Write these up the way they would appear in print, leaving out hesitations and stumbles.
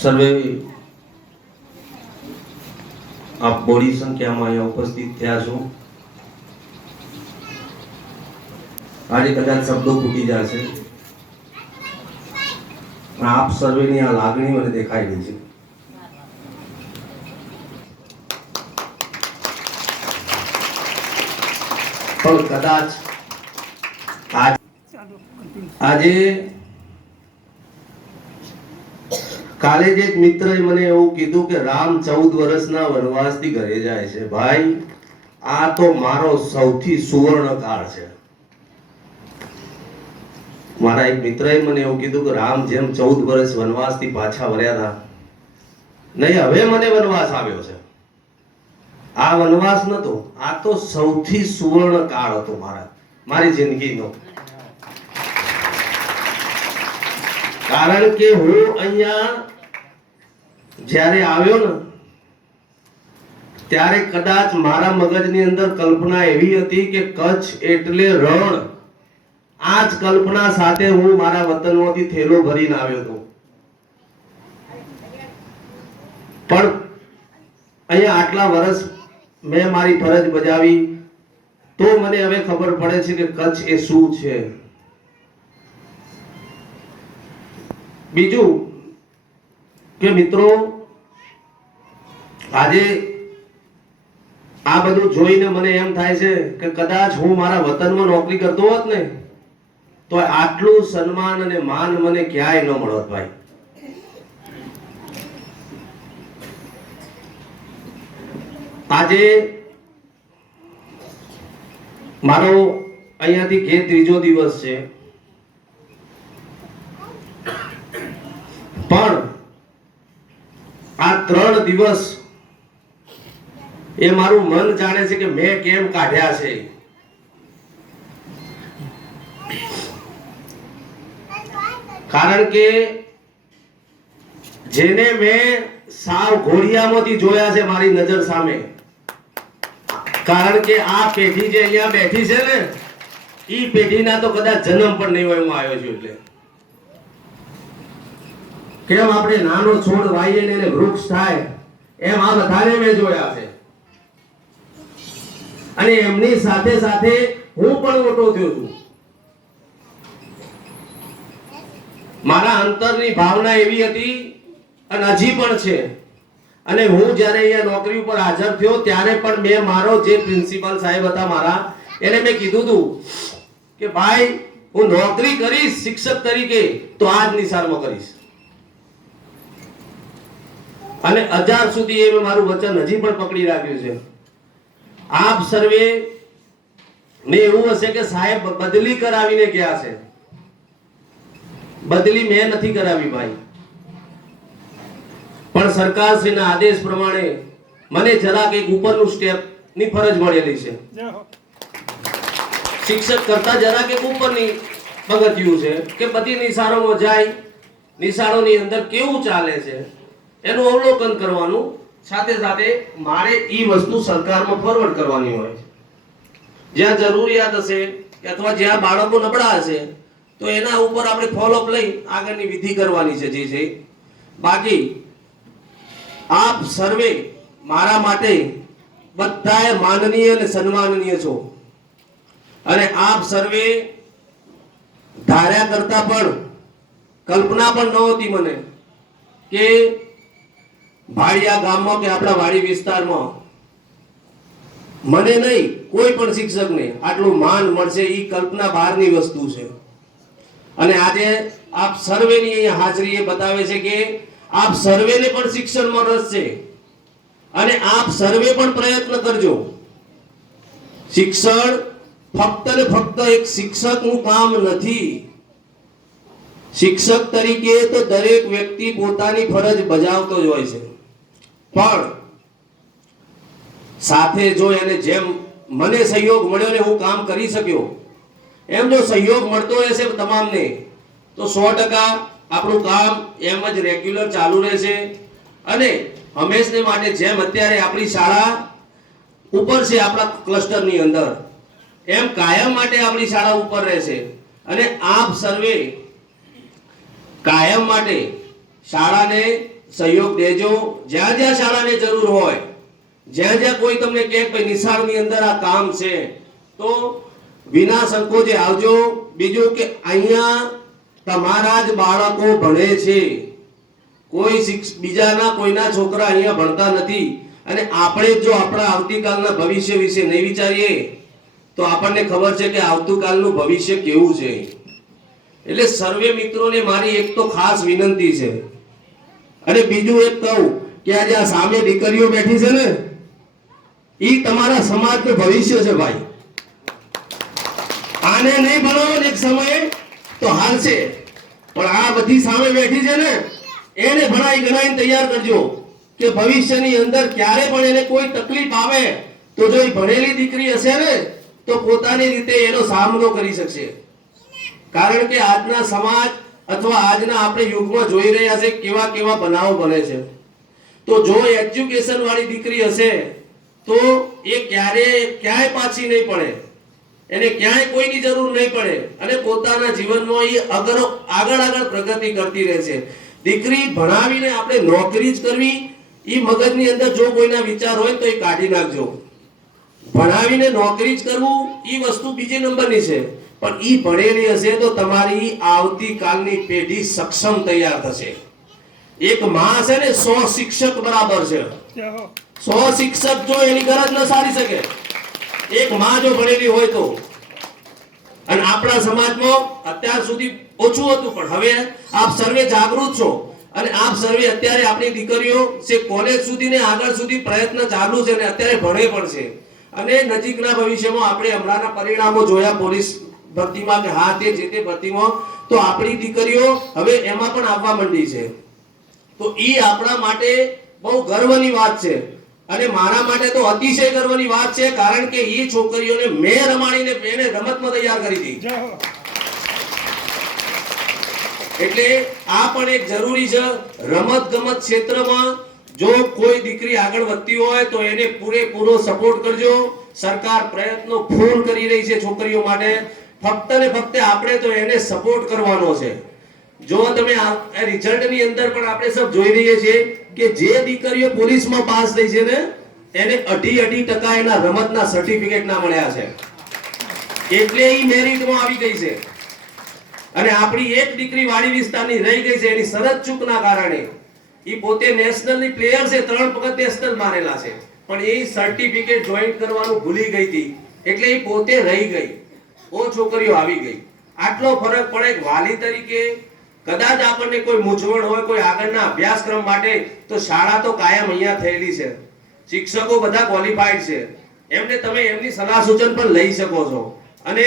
સર્વે આપ બડી સંખ્યામાં અહીંયા ઉપસ્થિત થયા છો। આજે કદાચ શબ્દો ફૂટી જશે, પણ આપ સર્વેની આ લાગણી મને દેખાઈ રહી છે। પણ કદાચ આજે કાલે જ એક મિત્રએ મને એવું કીધું કે રામ 14 વર્ષના વનવાસથી ઘરે જાય છે। ભાઈ, આ તો મારો સૌથી સુવર્ણ કાળ છે। મારા એક મિત્રએ મને એવું કીધું કે રામ જેમ 14 વર્ષ વનવાસથી પાછા વળ્યા હતા, નહીં હવે મને વનવાસ આવ્યો છે। આ વનવાસ નતો, આ તો સૌથી સુવર્ણ કાળ હતો મારી જિંદગીનો। કારણ કે હું અહીંયા જ્યારે આવ્યો ને ત્યારે કદાચ મારા મગજની અંદર કલ્પના એવી હતી કે કચ્છ એટલે રણ। આ જ કલ્પના સાથે હું મારા વતનમાંથી થેલો ભરીને આવ્યો હતો। પણ અહીંયા આટલા વર્ષ મેં મારી ફરજ બજાવી તો મને હવે ખબર પડે છે કે કચ્છ એ શું છે। બીજું કે મિત્રો, આજે આ બધું જોઈને મને એમ થાય છે કે કદાચ હું મારા વતનમાં નોકરી કરતો હોત ને તો આટલું સન્માન અને માન મને ક્યાંય ન મળત ભાઈ। આજે મારો અહીંયાથી ઘેર ત્રીજો દિવસ છે, પણ આ 3 દિવસ એ મારું મન જાણે છે કે મેં કેમ કાઢ્યા છે। કારણ કે જેને મેં સાવ ઘોડિયામાંથી જોયા છે મારી નજર સામે। કારણ કે આ પેઢી જે અહીંયા બેઠી છે ને, ઈ પેઢીના તો કદાચ જન્મ પણ નહીં હોય હું આવ્યો છું। એટલે કેમ આપણે નાનો છોડ વાઈએ ને એને વૃક્ષ થાય, એમ આ બધાને મેં જોયા છે। અને એમની સાથે સાથે હું પણ મોટો થયો છું। મારા અંતરની ભાવના એવી હતી અને હજી પણ છે। અને હું જ્યારે અહીંયા નોકરી ઉપર હાજર થયો ત્યારે પણ મેં મારો જે પ્રિન્સિપલ સાહેબ હતા મારા, એને મેં કીધું હતું કે ભાઈ હું નોકરી કરીશ શિક્ષક તરીકે તો આ જ નિશાળમાં કરીશ। અને હજાર સુધી એ મારું વચન હજી પણ પકડી રાખ્યું છે। આપ સર્વે ને એવું હશે કે સાહેબ બદલી કરાવીને ગયા છે, બદલી મેં નથી કરાવી ભાઈ, પણ સરકારશ્રીના આદેશ પ્રમાણે મને જરાક એક ઉપરનું સ્ટેપ ની ફરજ મળેલી છે। શિક્ષક કરતા જરાક એક ઉપરની પગથિયું છે કે બધી નિશાળોમાં જાય, નિશાળોની અંદર કેવું ચાલે છે એનું અવલોકન કરવાનું, સાથે સાથે મારે ઈ વસ્તુ સરકારમાં ફોરવર્ડ કરવાની હોય છે। જ્યાં જરૂરિયાત હશે અથવા જ્યાં બાળકો નબળા હશે તો એના ઉપર આપણે ફોલોઅપ લઈ આગળની વિધિ કરવાની છે જે છે। બાકી આપ સર્વે મારા માટે બધાએ માનનીય અને સન્માનનીય છો। અને આપ સર્વે ધાર્યા કરતા પણ કલ્પના પણ નહોતી મને કે ભાડિયા ગામમાં કે આપણા વાડી વિસ્તારમાં મને નહીં કોઈ પણ શિક્ષકને આટલું માન મળશે, એ કલ્પના બહારની વસ્તુ છે। અને આજે આપ સર્વેની અહીંયા હાજરી એ બતાવે છે કે આપ સર્વેને પણ શિક્ષણમાં રસ છે અને આપ સર્વે પણ પ્રયત્ન કરજો। શિક્ષણ ફક્ત ને ફક્ત એક શિક્ષકનું કામ નથી. શિક્ષક તરીકે તો દરેક વ્યક્તિ પોતાની ફરજ બજાવતો જ હોય છે, પણ સાથે જો એને જેમ મને સહયોગ મળ્યો ને હું કામ કરી શક્યો એમ જો સહયોગ મળતો રહેશે તમામને તો 100% આપણું કામ એમ જ રેગ્યુલર ચાલુ રહેશે. અને હંમેશને માટે જેમ અત્યારે આપણી શાળા ઉપર છે આપણા ક્લસ્ટરની અંદર, એમ કાયમ માટે આપણી શાળા ઉપર રહેશે. અને આપ સર્વે કાયમ માટે શાળાને સહયોગ દેજો. જ્યાં જ્યાં શાળાને જરૂર હોય, જ્યાં જ્યાં કોઈ તમને કહે કે નિશાળની અંદર આ કામ છે, તો વિના સંકોચે આવજો. બીજું કે અહીંયા તમારા જ બાળકો ભણે છે, કોઈ બીજાના કોઈના છોકરા અહીંયા ભણતા નથી. અને આપણે જો આપણા આવતીકાલના ભવિષ્ય વિશે નહીં વિચારીએ તો આપણને ખબર છે કે આવતીકાલનું ભવિષ્ય કેવું છે. એટલે સર્વે મિત્રોને મારી એક તો ખાસ વિનંતી છે. અને બીજું એક કહું કે આજે આ સામે દીકરીઓ બેઠી છે ને, એ તમારા સમાજનું ભવિષ્ય છે ભાઈ. આને નહીં ભણાવો ને એક સમયે તો હાલશે, પણ આ બધી સામે બેઠી છે ને એને ભણાઈ ગણાઈને તૈયાર કરજો કે ભવિષ્યની અંદર ક્યારે પણ એને કોઈ તકલીફ આવે તો જો એ ભણેલી દીકરી હશે ને તો પોતાની રીતે એનો સામનો કરી શકશે. કારણ કે આજના સમાજ અથવા આજના આપણે યુગમાં જોઈ રહ્યા છે કેવા કેવા બનાવો બને છે. તો જો એજ્યુકેશન વાળી દીકરી હશે તો એ ક્યાંય પાછી નહીં પડે, એને ક્યાંય કોઈની જરૂર નહીં પડે અને પોતાના જીવનમાં એ આગળ પ્રગતિ કરતી રહેશે. દીકરી ભણાવીને આપણે નોકરી જ કરવી એ મગજની અંદર જો કોઈના વિચાર હોય તો એ કાઢી નાખજો. ભણાવીને નોકરી જ કરવું એ વસ્તુ બીજી નંબરની છે, પણ એ ભણેલી હશે તો તમારી આવતીકાલની પેઢી સક્ષમ તૈયાર થશે. એક માં છે ને 100 શિક્ષક બરાબર છે. 100 શિક્ષક જો એની ગરજ ન સારી શકે, એક માં જો ભણેલી હોય તો. અને આપણા સમાજમાં અત્યાર સુધી ઓછું હતું, પણ હવે આપ સર્વે જાગૃત છો અને આપ સર્વે અત્યારે આપણી દીકરીઓ છે કોલેજ સુધી ને આગળ સુધી પ્રયત્ન ચાલુ છે અને અત્યારે ભણે પણ છે. અને નજીકના ભવિષ્યમાં આપણે હમણાંના પરિણામો જોયા પોલીસ ભરતીમાં કે હા તે જે તે ભરતીમાં તો આપણી દીકરીઓ હવે એમાં પણ આવવા માંડી છે. તો એ આપણા માટે બહુ ગર્વની વાત છે અને મારા માટે તો અતિશય ગર્વની વાત છે, કારણ કે એ છોકરીઓને મેં રમાડીને એને રમતમાં તૈયાર કરી હતી. એટલે આ પણ એક જરૂરી છે. રમત ગમત ક્ષેત્રમાં જો કોઈ દીકરી આગળ વધતી હોય તો એને પૂરેપૂરો સપોર્ટ કરજો. સરકાર પ્રયત્નો ફૂલ કરી રહી છે છોકરીઓ માટે. ફક્ત ને ફક્ત આપણે તો એને સપોર્ટ કરવાનો છે. જો તમે આ રિઝલ્ટની અંદર પણ આપણે સબ જોઈ રહીએ છીએ કે જે દીકરીઓ પોલીસમાં પાસ થઈ છે ને એને 2.5% એના રમતના સર્ટિફિકેટ ના મળ્યા છે, એટલે એ મેરિટમાં આવી ગઈ છે. અને આપણી એક દીકરી વાડી વિસ્તારની રહી ગઈ છે એની સરત ચૂકના કારણે. એ પોતે નેશનલની પ્લેયર છે, 3 વખત નેશનલ મારેલા છે, પણ એ સર્ટિફિકેટ જોઈન્ટ કરવાનું ભૂલી ગઈ હતી એટલે એ પોતે રહી ગઈ. ઓ છોકરીઓ આવી ગઈ. આટલો ફરક પડે એક વાલી તરીકે. કદાચ આપણને કોઈ મૂંઝવણ હોય કોઈ આગળના અભ્યાસક્રમ માટે તો શાળા તો કાયમ અહીંયા થયેલી છે, શિક્ષકો બધા ક્વોલિફાઈડ છે, એમને તમે એમની સલાહ સૂચન પણ લઈ શકો છો. અને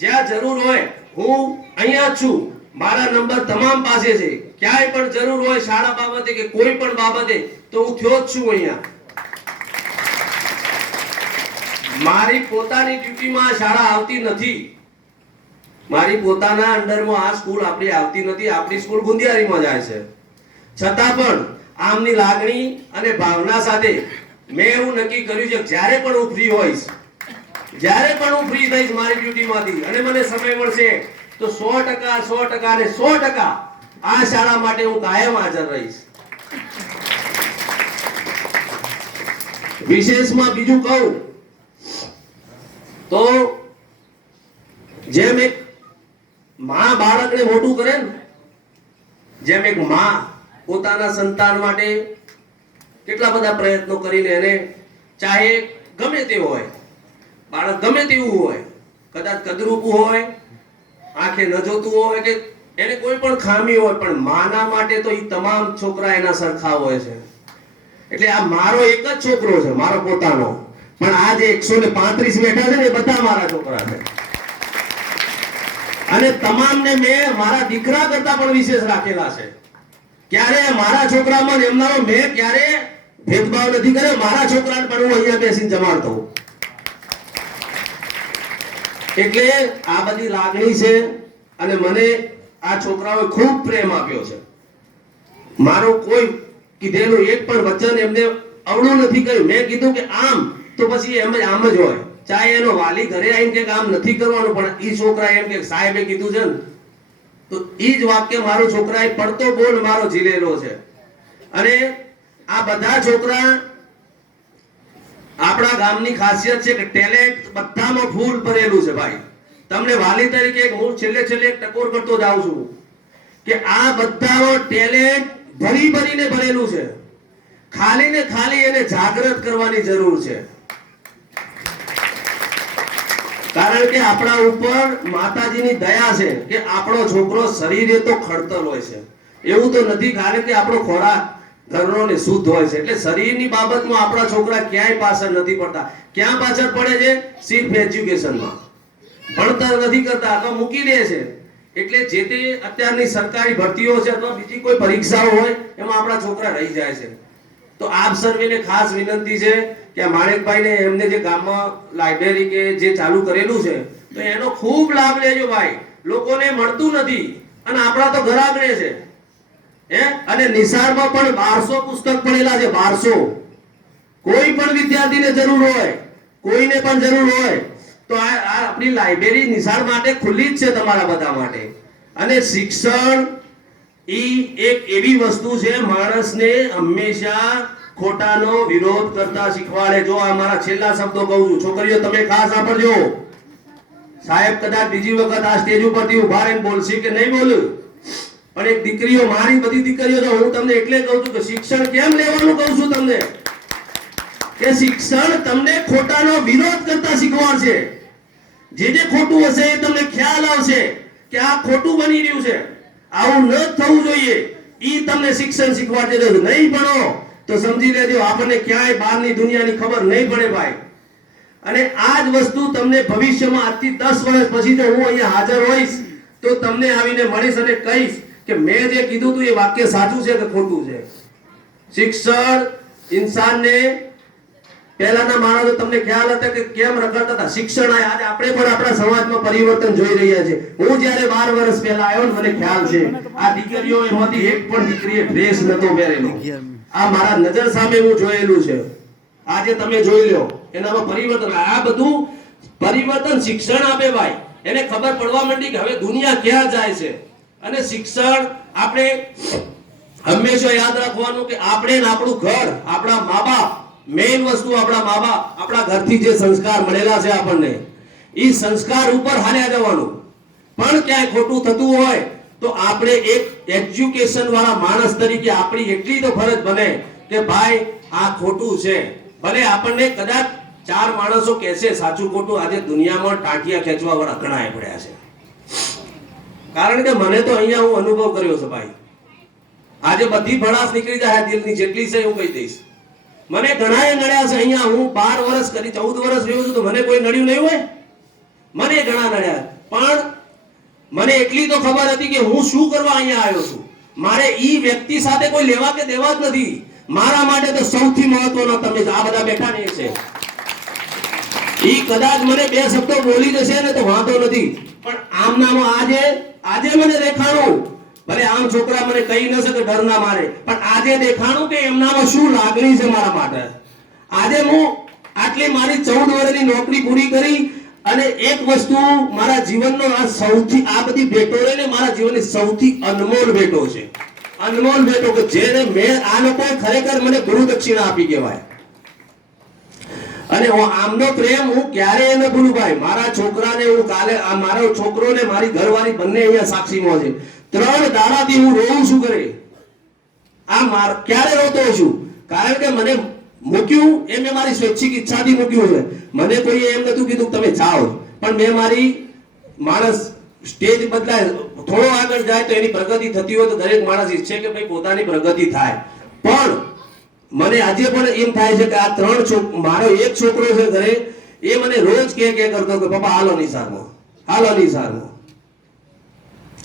જ્યાં જરૂર હોય હું અહીંયા જ છું, મારા નંબર તમામ પાસે છે. ક્યાંય પણ જરૂર હોય શાળા બાબતે કે કોઈ પણ બાબતે તો હું થયો જ છું અહીંયા. મારી પોતાની ડ્યુટીમાં શાળા આવતી નથી, મારી પોતાના અંડરમાં આ સ્કૂલ આપણી આવતી નથી. આપણી સ્કૂલ ગુંદિયારીમાં જાય છે. છતાં પણ આમની લાગણી અને ભાવના સાથે મેં એવું નક્કી કર્યું છે જ્યારે પણ હું ફ્રી હોઈશ, જ્યારે પણ હું ફ્રી થઈશ મારી ડ્યુટીમાંથી અને મને સમય મળશે તો 100% અને 100% આ શાળા માટે હું કાયમ હાજર રહીશ. વિશેષમાં બીજું કહું તો જેમ એક માં બાળકને મોટું કરે ને, જેમ એક માં પોતાના સંતાન માટે કેટલા બધા પ્રયત્નો કરીને એને ચાહે ગમે તે હોય, બાળક ગમે તેવું હોય, કદાચ કદરૂપું હોય, આંખે ન જોતું હોય કે એને કોઈ પણ ખામી હોય, પણ માના માટે તો એ તમામ છોકરા એના સરખા હોય છે. એટલે આ મારો એક જ છોકરો છે, મારો પોતાનો, પણ આ જે 135 બેઠા છે ને એ બધા મારા છોકરા છે અને તમામને મેં મારા દીકરા કરતા પણ વિશેષ રાખેલા છે. ક્યારે મારા છોકરામાં એમનામાં મેં ક્યારે ભેદભાવ નથી કર્યો. મારા છોકરાને પણ હું અહીંયા બેસીને જમાડતો. એટલે આ બધી લાગણી છે અને મને આ છોકરાઓએ ખૂબ પ્રેમ આપ્યો છે. મારો કોઈ કીધેલું એક પણ વચન એમને અવળું નથી કર્યું. મેં કીધું કે આમ તો પછી એમ જ આમ જ હોય. ચાહે એનો વાલી ઘરે આવીને કે આમ નથી કરવાનું, પણ ઈ છોકરા એમ કે સાહેબે કીધું છે ને, તો ઈ જ વાક્ય મારો છોકરાએ પડતો બોલ મારો ઝીલેલો છે. અને આ બધા છોકરા આપણા ગામની ખાસિયત છે કે ટેલેન્ટ બધામાં ફૂલ ભરેલું છે ભાઈ. તમને વાલી તરીકે હું છેલ્લે એક ટકોર કરતો જાઉં છું કે આ બધામાં ટેલેન્ટ ભરી ભરીને ભરેલું છે. ખાલી ને ખાલી એને જાગૃત કરવાની જરૂર છે. કારણ કે આપણા ઉપર માતાજીની દયા છે કે આપણો છોકરો શરીરે તો ખડતલ હોય છે, એવું તો નથી. કારણ કે આપણો ખોરાક ઘરનો ને શુદ્ધ હોય છે. એટલે શરીરની બાબતમાં આપણા છોકરા ક્યાંય પાછળ નથી પડતા. ક્યાં પાછળ પડે છે? સિર્ફ એજ્યુકેશનમાં. ભણતર નથી કરતા તો મૂકી દે છે. એટલે જે તે અત્યારની સરકારી ભરતીઓ છે અથવા બીજી કોઈ પરીક્ષાઓ હોય એમાં આપણા છોકરા રહી જાય છે. તો આપ સર્વેને ખાસ વિનંતી છે કે માણેકભાઈને એમને જે ગામમાં લાઇબ્રેરી કે જે ચાલુ કરેલું છે તો એનો ખૂબ લાભ લેજો ભાઈ. લોકોને મળતું નથી અને આપણા તો ઘર આંગણે છે. અને નિશાળમાં પણ 1200 પુસ્તક પડેલા છે. 1200. કોઈ પણ વિદ્યાર્થીને જરૂર હોય, કોઈને પણ જરૂર હોય તો આ આપણી લાઇબ્રેરી નિશાળ માટે ખુલ્લી જ છે તમારા બધા માટે. અને શિક્ષણ ઈ એક એવી વસ્તુ છે માણસને હંમેશા ખોટાનો વિરોધ કરતા શીખવાડે. જો આ મારા છેલ્લા શબ્દો કહું છું, છોકરીઓ તમે ખાસ સાંભળજો. સાહેબ કદાચ બીજી વખત આ સ્ટેજ ઉપરથી ઉભા રહીને બોલશે કે નહીં બોલું, પણ એક દીકરીઓ, મારી બધી દીકરીઓ તો હું તમને એટલે કહું છું કે શિક્ષણ કેમ લેવાનું કહું છું તમને કે શિક્ષણ તમને ખોટાનો વિરોધ કરતા શીખવાડશે. જે ખોટું હશે એ તમને ખ્યાલ આવશે કે આ ખોટું બની રહ્યું છે, આવું ન થવું જોઈએ. ઈ તમને શિક્ષણ શીખવાડશે. નહીં ભણો તો સમજી લેજો આપણને ક્યાંય બહારની દુનિયાની ખબર નહીં પડે ભાઈ. અને આ જ વસ્તુ તમને ભવિષ્યમાં આજથી 10 વર્ષ પછી જો હું અહીંયા હાજર હોઈશ તો તમને આવીને મળીશ અને કહીશ કે મેં જે કીધું હતું એ વાક્ય સાચું છે કે ખોટું છે. શિક્ષણ ઇન્સાનને, પહેલાના માણસો તમને ખ્યાલ હતા કે કેમ રખડતા હતા. શિક્ષણ આજે આપણે પણ આપણા સમાજમાં પરિવર્તન જોઈ રહ્યા છે. હું જ્યારે 12 વર્ષ પહેલા આવ્યો ને મને ખ્યાલ છે આ દીકરીઓ એમાંથી એક પણ દીકરીએ ડ્રેસ નતો પહેરેલો. આ મારા નજર સામે હું જોયેલું છે. આજે તમે જોઈ લો એનામાં પરિવર્તન. આ બધું પરિવર્તન શિક્ષણ આપે ભાઈ. એને ખબર પડવા માંડી કે હવે દુનિયા ક્યાં જાય છે. અને શિક્ષણ આપણે હંમેશા યાદ રાખવાનું કે આપણે ને આપણું ઘર, આપણા મા-બાપ, મેઇન વસ્તુ આપણા મા-બાપ, આપણા ઘરથી જે સંસ્કાર મળેલા છે આપણને, એ સંસ્કાર ઉપર હાલ્યા જવાનું. પણ ક્યાંય ખોટું થતું હોય તો આપણે એક એજ્યુકેશન વાળા માણસ તરીકે આપણી એટલી તો ફરજ બને કે ભાઈ આ ખોટું છે. ભલે આપણને કદાચ 4 માણસો કહેશે સાચું ખોટું, આજે દુનિયામાં ટાંટિયા ખેંચવા વાળા ઘણા પડ્યા છે. કારણ કે મને તો અહીંયા હું અનુભવ કર્યો છે ભાઈ. આજે બધી ભડાસ નીકળી જાય દિલની જેટલી છે હું કહી દઈશ. મને ઘણાએ નડ્યા છે. અહીંયા હું 12 વર્ષ કરી 14 વર્ષ રહ્યો છું તો મને કોઈ નડ્યું નહીં હોય? મને ઘણા નડ્યા. પણ મને એટલી તો ખબર હતી કે હું શું કરવા અહીંયા આવ્યો છું. મારે ઈ વ્યક્તિ સાથે કોઈ લેવા કે દેવા જ નથી. મારા માટે તો સૌથી મહત્વનો તમે આ બધા બેઠા ને છે. ઈ કદાચ મને 2 શબ્દો બોલી જશે ને તો વાંધો નથી, પણ આમનામાં આજે મને દેખાણું. ભલે આમ છોકરા મને કહી ન શકે ડર ના મારે, પણ આજે દેખાણું કે એમનામાં શું લાગણી છે મારા માટે. આજે હું આટલી મારી 14 વર્ષની નોકરી પૂરી કરી અને એક વસ્તુ મારા જીવનનો આ બધી ભેટો ને મારા જીવનની સૌથી અનમોલ ભેટો છે. અનમોલ ભેટો કે જેને મેં આ લોકોએ ખરેખર મને ગુરુ દક્ષિણા આપી કહેવાય. અને આમનો પ્રેમ હું ક્યારેય ન ભૂલું ભાઈ. મારા છોકરાને હું કાલે મારો છોકરો ને મારી ઘરવાળી બંને અહીંયા સાક્ષીમાં છે. 3 દાડાથી હું રોઉં છું કરે. ક્યારે રોતો છું? કારણ કે મને મૂક્યું એ મેં મારી સ્વૈચ્છિક ઈચ્છાથી મૂક્યું છે. મને કોઈ એમ નતું કીધું તમે જાઓ, પણ મેં મારી માણસ સ્ટેજ બદલાય થોડો આગળ જાય તો એની પ્રગતિ થતી હોય તો દરેક માણસ ઈચ્છે કે ભાઈ પોતાની પ્રગતિ થાય. પણ મને આજે પણ એમ થાય છે કે આ મારો એક છોકરો છે ઘરે, એ મને રોજ કે કરતો કે પપ્પા હાલો નિસારમાં, હાલો નિસારમાં.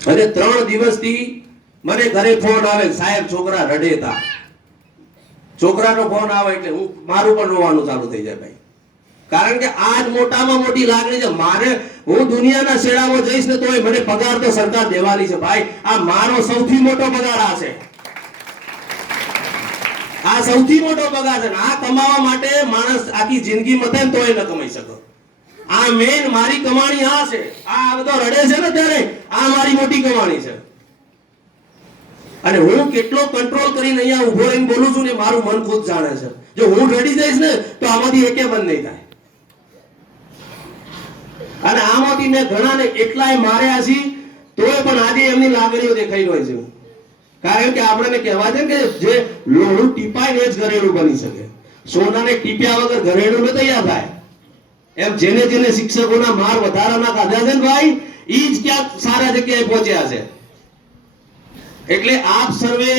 અને 3 દિવસથી મને ઘરે ફોન આવે, સાહેબ છોકરા રડે તા. છોકરાનો ફોન આવે એટલે મારું પણ રોવાનું ચાલુ થઈ જાય ભાઈ. કારણ કે આ જ મોટામાં મોટી લાગણી છે. હું દુનિયાના શેડામાં જઈશ ને તોય મને પગાર તો સરકાર દેવાની છે ભાઈ. આ મારો સૌથી મોટો પગાર આ છે. આ સૌથી મોટો પગાર છે. આ કમાવા માટે માણસ આખી જિંદગી મથે ને તોય ન કમાઈ શકે. આ મેન મારી કમાણી આ છે. આ બધો રડે છે ને ત્યારે આ મારી મોટી કમાણી છે. અને હું કેટલો કંટ્રોલ કરીને અહીંયા ઉભો રહીને બોલું છું ને મારું મન ખુદ જાણે છે. જો હું રડી જઈશ ને તો આમાંથી એકે બંધ નહીં થાય. અને આમાંથી મેં ઘણાને એટલાય માર્યા છે તોય પણ આજે એમની લાગણીઓ દેખાઈ હોય છે. કારણ કે આપણને કહેવા છે કે જે લોહું ટીપાય ને જ ઘરેણું બની શકે. સોનાને ટીપ્યા વગર ઘરેણું ન તૈયાર થાય. એમ જેને જેને શિક્ષકોના માર વધારાના ખાધા છે ને ભાઈ, ઈ જ ક્યાંક સારા જગ્યાએ પહોંચ્યા છે. એટલે આપ સર્વે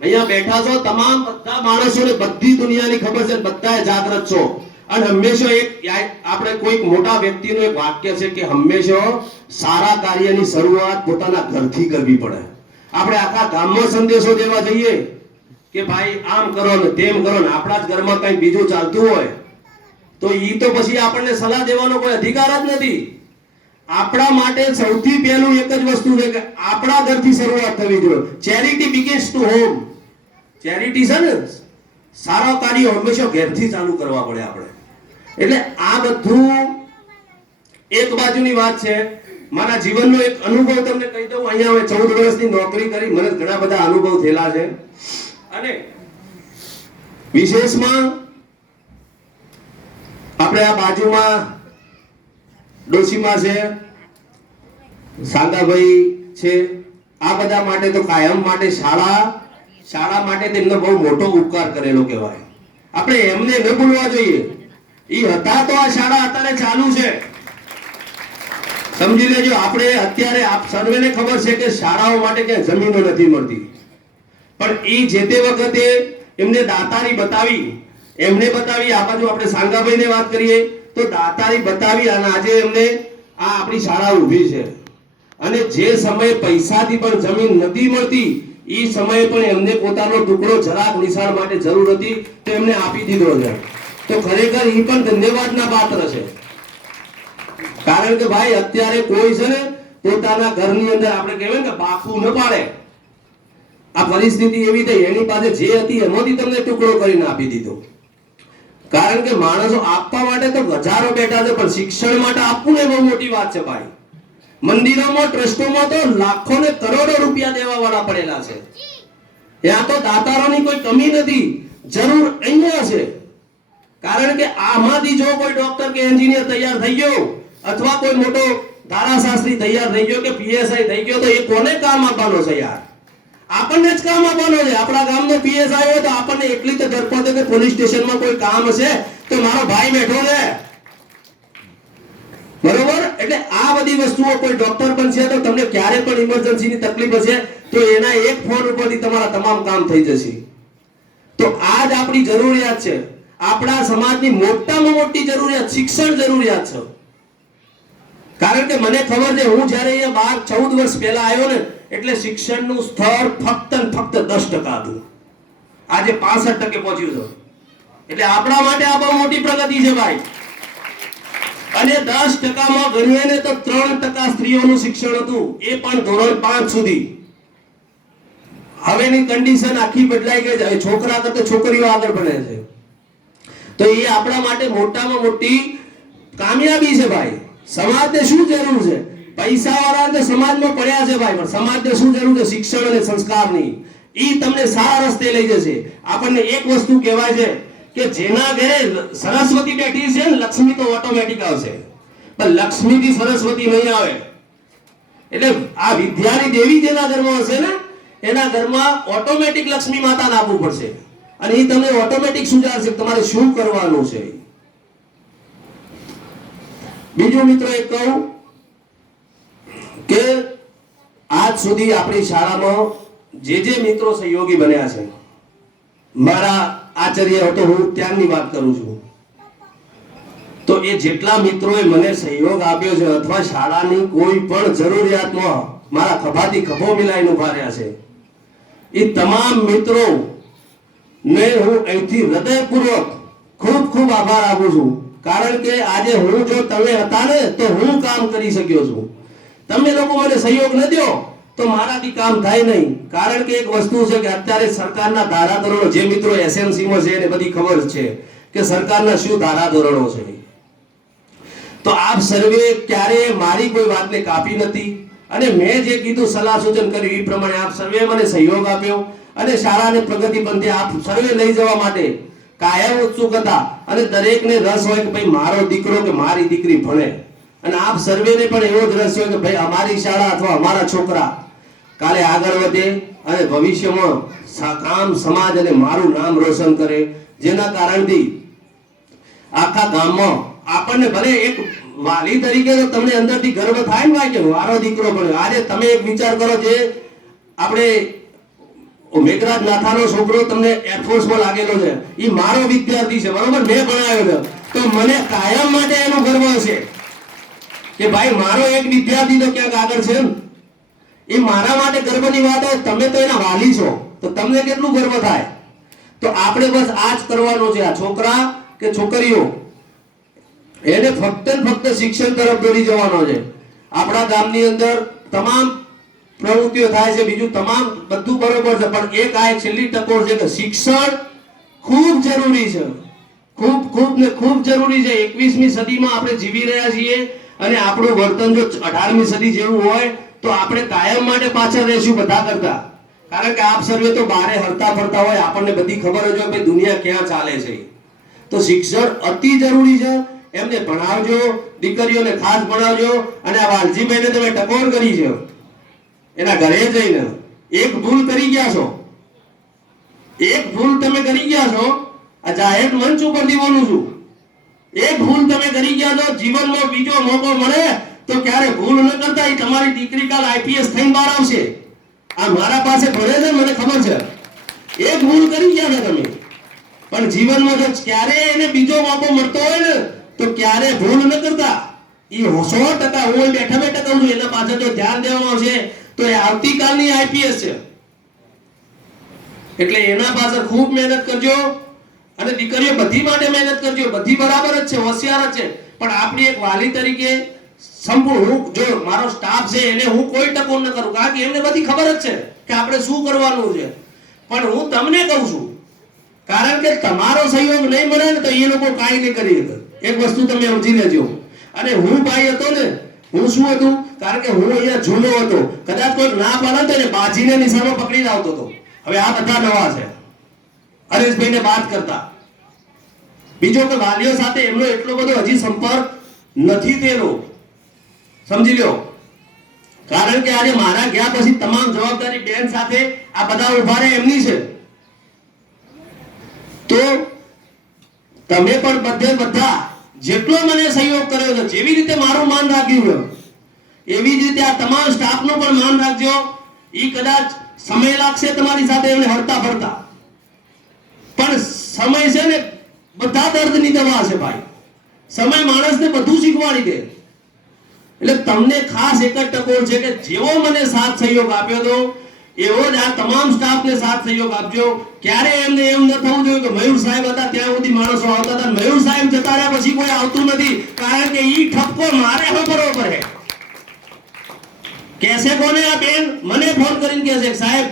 અહીંયા બેઠા છો, તમામ બધા માણસોને બધી દુનિયાની ખબર છે, બધાએ જાગૃત છો. અને હંમેશા એક આપણે કોઈક મોટા વ્યક્તિનું એક વાક્ય છે કે હંમેશા સારા કાર્યની શરૂઆત પોતાના ઘરથી કરવી પડે. આપણે આખા ગામમાં સંદેશો દેવા જઈએ કે ભાઈ આમ કરો ને તેમ કરો ને આપણા જ ઘરમાં કંઈ બીજું ચાલતું હોય તો ઈ તો પછી આપણને સલાહ દેવાનો કોઈ અધિકાર જ નથી. આપણા માટે સૌથી પહેલું એક જ વસ્તુ છે કે આપણા ઘરથી શરૂઆત થવી જોઈએ. Charity begins to home. Charity છે ને, સારા કાર્યો હંમેશા ઘરથી ચાલુ કરવા પડે આપણે. એટલે આ બધું એક બાજુની વાત છે. મારા જીવનનો એક અનુભવ તમને કહી દઉં. અહીંયા મેં 14 વર્ષની નોકરી કરી, મને ઘણા બધા અનુભવ થયેલા છે. અને વિશેષમાં આપણે આ બાજુમાં ડોશીમાં છે, સાંગાભાઈ છે, આ બધા માટે તો કાયમ માટે શાળા માટે તેમનો બહુ મોટો ઉપકાર કરેલો કહેવાય. આપણે એમને ન ભૂલવા જોઈએ. ઈ હતા તો આ શાળા અત્યારે ચાલુ છે. સમજી લેજો. આપણે અત્યારે આપ સર્વેને ખબર છે કે શાળાઓ માટે ક્યાંય જમીનો નથી મળતી, પણ ઈ જે તે વખતે એમને દાતારી બતાવી, એમને બતાવી. આ બાજુ આપણે સાંગાભાઈને વાત કરીએ તો દાતારી બતાવી અને આજે એમને આ આપણી શાળા ઊભી છે. અને જે સમયે પૈસાથી પણ જમીન નથી મળતી એ સમયે પણ એમને પોતાનો ટુકડો જરાક નિશાળ માટે જરૂર હતી તો એમને આપી દીધો છે. તો ખરેખર એ પણ ધન્યવાદના પાત્ર છે. કારણ કે ભાઈ અત્યારે કોઈ છે ને પોતાના ઘરની અંદર આપણે કહેવાય ને બાખું ન પાડે. આ પરિસ્થિતિ એવી થઈ, એની પાસે જે હતી એમાંથી તમને ટુકડો કરીને આપી દીધો. કારણ કે માણસો આપવા માટે તો હજારો બેઠા છે, પણ શિક્ષણ માટે આપવું એ બહુ મોટી વાત છે ભાઈ. મંદિરોમાં, ટ્રસ્ટોમાં તો લાખો ને કરોડો રૂપિયા દેવા વાળા પડેલા છે. ત્યાં તો દાતારોની કોઈ કમી નથી. જરૂર અહીંયા છે. કારણ કે આમાંથી જો કોઈ ડોક્ટર કે એન્જિનિયર તૈયાર થઈ ગયો, અથવા કોઈ મોટો ધારાશાસ્ત્રી તૈયાર થઈ ગયો કે પીએસઆઈ થઈ ગયો, તો એ કોને કામ આપવાનો છે યાર? આપણને જ કામ આપવાનો છે. આપણા ગામનો પીએસઆઈ હોય તો આપણને એટલી તો ધરપકડ કે પોલીસ સ્ટેશનમાં કોઈ કામ હશે તો મારો ભાઈ બેઠો છે, બરોબર? એટલે આ બધી વસ્તુઓ, કોઈ ડોક્ટર બનશે તો તમને ક્યારે પણ ઇમરજન્સીની તકલીફ હશે તો એના એક ફોન ઉપરથી તમારા તમામ કામ થઈ જશે. તો આ જ આપણી જરૂરિયાત છે. આપણા સમાજની મોટામાં મોટી જરૂરિયાત શિક્ષણ જરૂરિયાત છે. કારણ કે મને ખબર છે, હું જ્યારે અહીંયા 14 વર્ષ પહેલા આવ્યો ને એટલે શિક્ષણનું સ્તર ફક્ત ને ફક્ત 10% હતું. આજે 65% પહોંચ્યું છે. એટલે આપણા માટે આ બહુ મોટી પ્રગતિ છે ભાઈ. અને 10%માં ગણીએ ને તો 3% સ્ત્રીઓનું શિક્ષણ હતું, એ પણ ધોરણ 5 સુધી. હવેની કન્ડિશન આખી બદલાઈ ગઈ છે. છોકરા કરતા છોકરીઓ આગળ ભણે છે. તો એ આપણા માટે મોટામાં મોટી કામયાબી છે ભાઈ. સમાજને શું જરૂર છે? પૈસા વાળા તો સમાજમાં પડ્યા છે ભાઈ, પણ સમાજને શું જરૂર છે? શિક્ષણ અને સંસ્કારની. ઈ તમને સારા રસ્તે લઈ જશે. આપણને એક વસ્તુ કહેવાય છે કે જેના ઘરે સરસ્વતી બેઠી છે, લક્ષ્મી તો ઓટોમેટિક આવશે. પણ લક્ષ્મીથી સરસ્વતી નહીં આવે. એટલે આ વિદ્યાની દેવી જેના ઘરમાં હશે ને એના ઘરમાં ઓટોમેટિક લક્ષ્મી માતાને આપવું પડશે. અને એ તમને ઓટોમેટિક સુધારશે તમારે શું કરવાનું છે. બીજું મિત્રો એક કહું કે આજ સુધી આપણી શાળામાં જે મિત્રો સહયોગી બન્યા છે, મારા આચાર્ય હતો, હું ત્યારની વાત કરું છું, તો એ જેટલા મિત્રોએ મને સહયોગ આપ્યો છે અથવા શાળાની કોઈ પણ જરૂરિયાતમાં મારા ખભાથી ખભો મિલાઈને ઉભા રહ્યા છે, એ તમામ મિત્રો ને હું અહીંથી હૃદયપૂર્વક ખૂબ ખૂબ આભાર આપું છું. કારણ કે આજે હું જો તમે હતા ને તો હું કામ કરી શક્યો છું. તમે લોકો મને સહયોગ ન દો તો મારાથી કામ થાય નહીં. કારણ કે એક વસ્તુ છે કે અત્યારે સરકારના ધારાધોરણો, જે મિત્રો એસએમસી માં છે એને બધી ખબર છે કે સરકારના શું ધારાધોરણો છે. તો આપ સર્વે ક્યારે મારી કોઈ વાતને કાપી નથી અને મેં જે કીધું, સલાહ સૂચન કર્યું એ પ્રમાણે આપ સર્વે મને સહયોગ આપ્યો અને શાળાને પ્રગતિ પંથે આપ સર્વે લઈ જવા માટે કાયમ ઉત્સુક હતા. અને દરેકને રસ હોય કે ભાઈ મારો દીકરો કે મારી દીકરી ભણે, અને આપ સર્વેને પણ એવો જ રસ હોય કે ભાઈ અમારી શાળા અથવા અમારા છોકરા કાલે આગળ વધે અને ભવિષ્યમાં કામ, સમાજ અને મારું નામ રોશન કરે, જેના કારણથી આખા ગામમાં આપણને ભલે એક વાલી તરીકે તો તમને અંદરથી ગર્વ થાય ને ભાઈ કે મારો દીકરો ભણ્યો. આજે તમે એક વિચાર કરો, જે આપણે મેઘરાજ નાથાનો છોકરો તમને એરફોર્સમાં લાગેલો છે, એ મારો વિદ્યાર્થી છે, બરોબર, મેં ભણાવ્યો છે, તો મને કાયમ માટે એનો ગર્વ હશે કે ભાઈ મારો એક વિદ્યાર્થી તો ક્યાંક આગળ છે. એ મારા માટે ગર્વની વાત હોય. તમે તો એના વાલી છો તો તમને કેટલું ગર્વ થાય. તો આપણે બસ આ જ કરવાનું છે. આ છોકરા કે છોકરીઓ એને ફક્ત ને ફક્ત શિક્ષણ તરફ દોરી જવાનો છે. આપણા ગામની અંદર તમામ પ્રવૃત્તિઓ થાય છે, બીજું તમામ બધું બરોબર છે, પણ એક આ છેલ્લી ટકોર છે કે શિક્ષણ ખૂબ જરૂરી છે. ખૂબ ખૂબ ને ખૂબ જરૂરી છે. 21મી સદીમાં આપણે જીવી રહ્યા છીએ અને આપણું વર્તન જો 18મી સદી જેવું હોય તો આપણે કાયમ માટે પાછળ રહેશું બધા કરતા. કારણ કે આપ સર્વે તો બારે હરતા ફરતા હોય, આપણને બધી ખબર જ હોય કે દુનિયા ક્યાં ચાલે છે. તો શિક્ષણ અતિ જરૂરી છે. એમને ભણાવજો, દીકરીઓને ખાસ ભણાવજો. અને આ વાલજીભાઈને તમે ટકોર કરી છે, એના ઘરે જઈને એક ભૂલ કરી ગયા છો, એક ભૂલ તમે કરી ગયા છો. આ જાહેર મંચ ઉપરથી બોલું છું, એક ભૂલ તમે કરી ગયા છો. જીવનમાં બીજો મોકો મળે તો ક્યારે ભૂલ ન કરતા. એ તમારી દીકરી કાલ આઈપીએસ થઈને બહાર આવશે. આ મારા પાસે ભણે છે, મને ખબર છે. એક ભૂલ કરી ગયા છો તમે, પણ જીવનમાં જો ક્યારે એને બીજો મોકો મળતો હોય ને તો ક્યારે ભૂલ ન કરતા. એ 100% હું બેઠા બેઠા કહું છું, એના પાછળ જો ધ્યાન દેવામાં આવશે તો એ આવતીકાલની આઈપીએસ છે. એટલે એના પાછળ ખૂબ મહેનત કરજો. અને દીકરીઓ બધી માટે મહેનત કરજો, બધી બરાબર જ છે, હોશિયાર જ છે, પણ આપણી એક વાલી તરીકે સંપૂર્ણ, હું જો મારો સ્ટાફ છે એને હું કોઈ ટકોર ન કરું, કારણ કે એમને બધી ખબર જ છે કે આપણે શું કરવાનું છે. પણ હું તમને કહું છું, કારણ કે તમારો સહયોગ નહીં મળે ને તો એ લોકો કાંઈ નહીં કરી શકે. એક વસ્તુ તમે સમજી લેજો. અને હું ભાઈ હતો ને, હું શું હતું, કારણ કે હું અહીંયા જૂનો હતો, કદાચ કોઈ ના પાડે તો એને બાજીને નિશાનો પકડીને આવતો હતો. હવે આ બધા નવા છે, હરેશભાઈને વાત કરતા. બીજો કે વાલીઓ સાથે એમનો એટલો બધો હજી સંપર્ક નથી થયેલો, સમજી લો. કારણ કે આજે મારા ગયા પછી તમામ જવાબદારી બેન સાથે આ બધા ઉભા રહે એમની છે. તો તમે પણ બધે બધા જેટલો મને સહયોગ કર્યો છે, જેવી રીતે મારું માન રાખ્યું એવી જ રીતે આ તમામ સ્ટાફનું પણ માન રાખજો. એ કદાચ સમય લાગશે તમારી સાથે એમને હરતા ફરતા, પણ સમય છે ને બધા દર્દની દવા છે ભાઈ. સમય માણસને બધું શીખવાડી દે. એટલે તમને ખાસ એક જ ટકોર છે કે જેવો મને સાથ સહયોગ આપ્યો હતો એવો જ આ તમામ સ્ટાફને સાથ સહયોગ આપજો. ક્યારે એમને એમ ન થવું જોઈએ કે મયુર સાહેબ હતા ત્યાં સુધી માણસો આવતા હતા, મયુર સાહેબ જતા રહ્યા પછી કોઈ આવતું નથી. કારણ કે ઈ ઠપકો મારે ખબર પડે. કેસે કોને આ બેન મને ફોન કરીને કહે છે સાહેબ